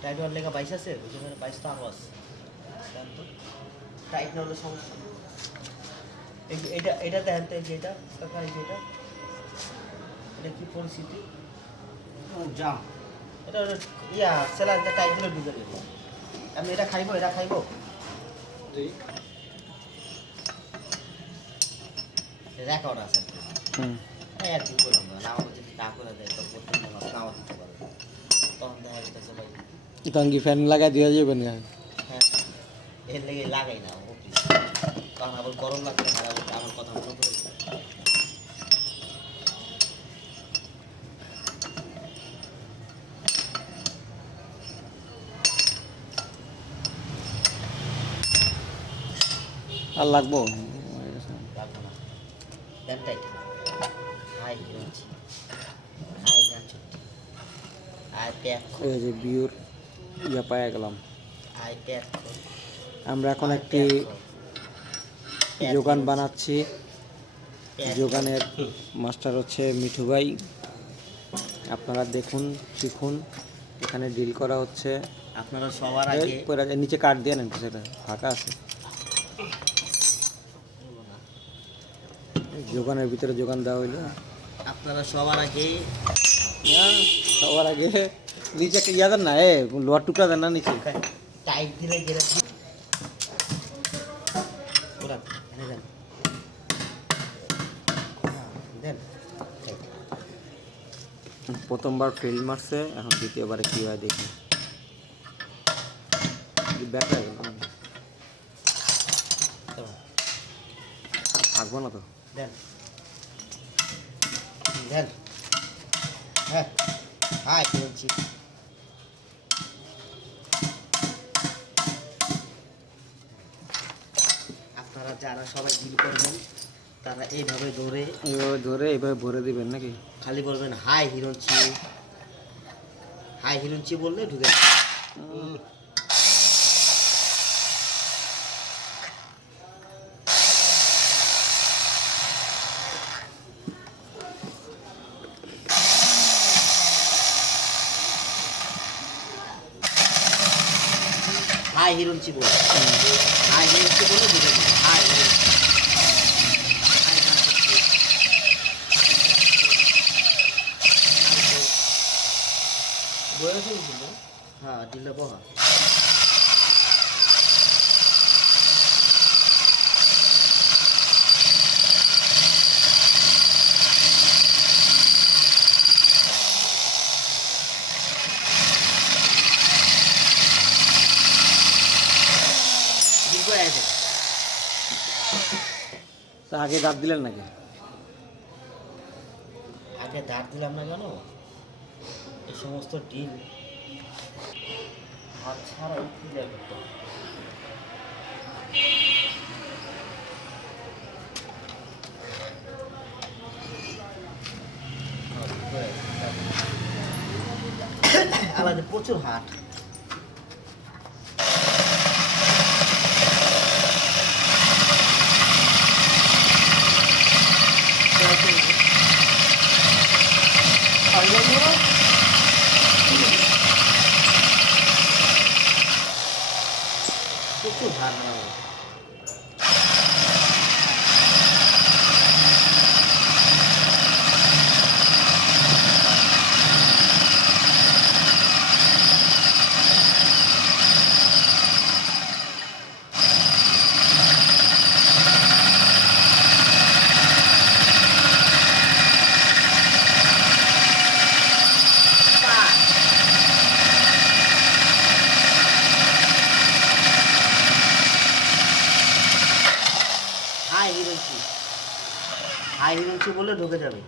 Tight হওয়ার লেখা 22 আছে, ওই জন্য 22 তো আরও আছে। টাইট না হলে সমস্যা। এটা দেখেন তো, যেটা কাকা, যেটা এটা কি পরিস্থিতি? জাম এটা ইয়া সেলারটা টাইট দিলে ঢুকে যাবে। আমি এটা খাইবো, এটা খাইবো রেকর্ড আছে। হ্যাঁ আর কি করলাম না, আমার যদি না করে দেয় তো প্রথম নাও দিতে পারে, তখন দেখা যাচ্ছে ভাই তখন কি ফ্যান লাগাই দেওয়া যাবে না? হ্যাঁ এর লেগে লাগাই না অফিস, কারণ আবার গরম লাগছে, আমার কথা মনে পড়ে। আর লাগবো লাগবো না, দেন টাইট। হাই হিরোঞ্চি, হাই গান ছুটি, আই প্যাক, এই যে বিউর ইয়া পায়ে গেলাম। I pack. আমরা এখন একটি যোগান বানাচ্ছি। যোগানের মাস্টার হচ্ছে মিঠু ভাই। আপনারা দেখুন, শিখুন। এখানে ডিল করা হচ্ছে। আপনারা সবার আগে নিচে কাট দিয়ে নেন, সেটা ফাঁকা আছে। যোগানের ভিতরে যোগান দেওয়া হইলো। আপনারা সবার আগে সবার আগে নিচে একটা ইয়া দেন না, লোহার টুকরা দেন না নিচে। টাইট দিলে যেটা ওরা এনে দেন, দেন। প্রথমবার ফেল মারছে, এখন দ্বিতীয়বারে কি হয় দেখি। ব্যাটা থাকবো না তো, দেন দেন। হ্যাঁ হাই বলছি, আপনারা যারা সবাই ডিল করবেন তারা এইভাবে এইভাবে ভরে দিবেন নাকি? খালি বলবেন হাই হিরোঞ্চি, হাই হিরোঞ্চি বললে ঢুকে হাই হিরোঞ্চি বলে, হাই হিরোঞ্চি বলে ঢুকে যাবে। হাই হ্যাঁ দিলে বহা তা আগে দাঁত দিলেন নাকি? আগে দাঁড় দিলাম না কেন, এই সমস্ত ডিল হাত ছাড়া উঠে যাবে তো। আলাদা প্রচুর হাট, প্রচুর হাট না হাই হিরোঞ্চি বলে ঢুকে যাবে।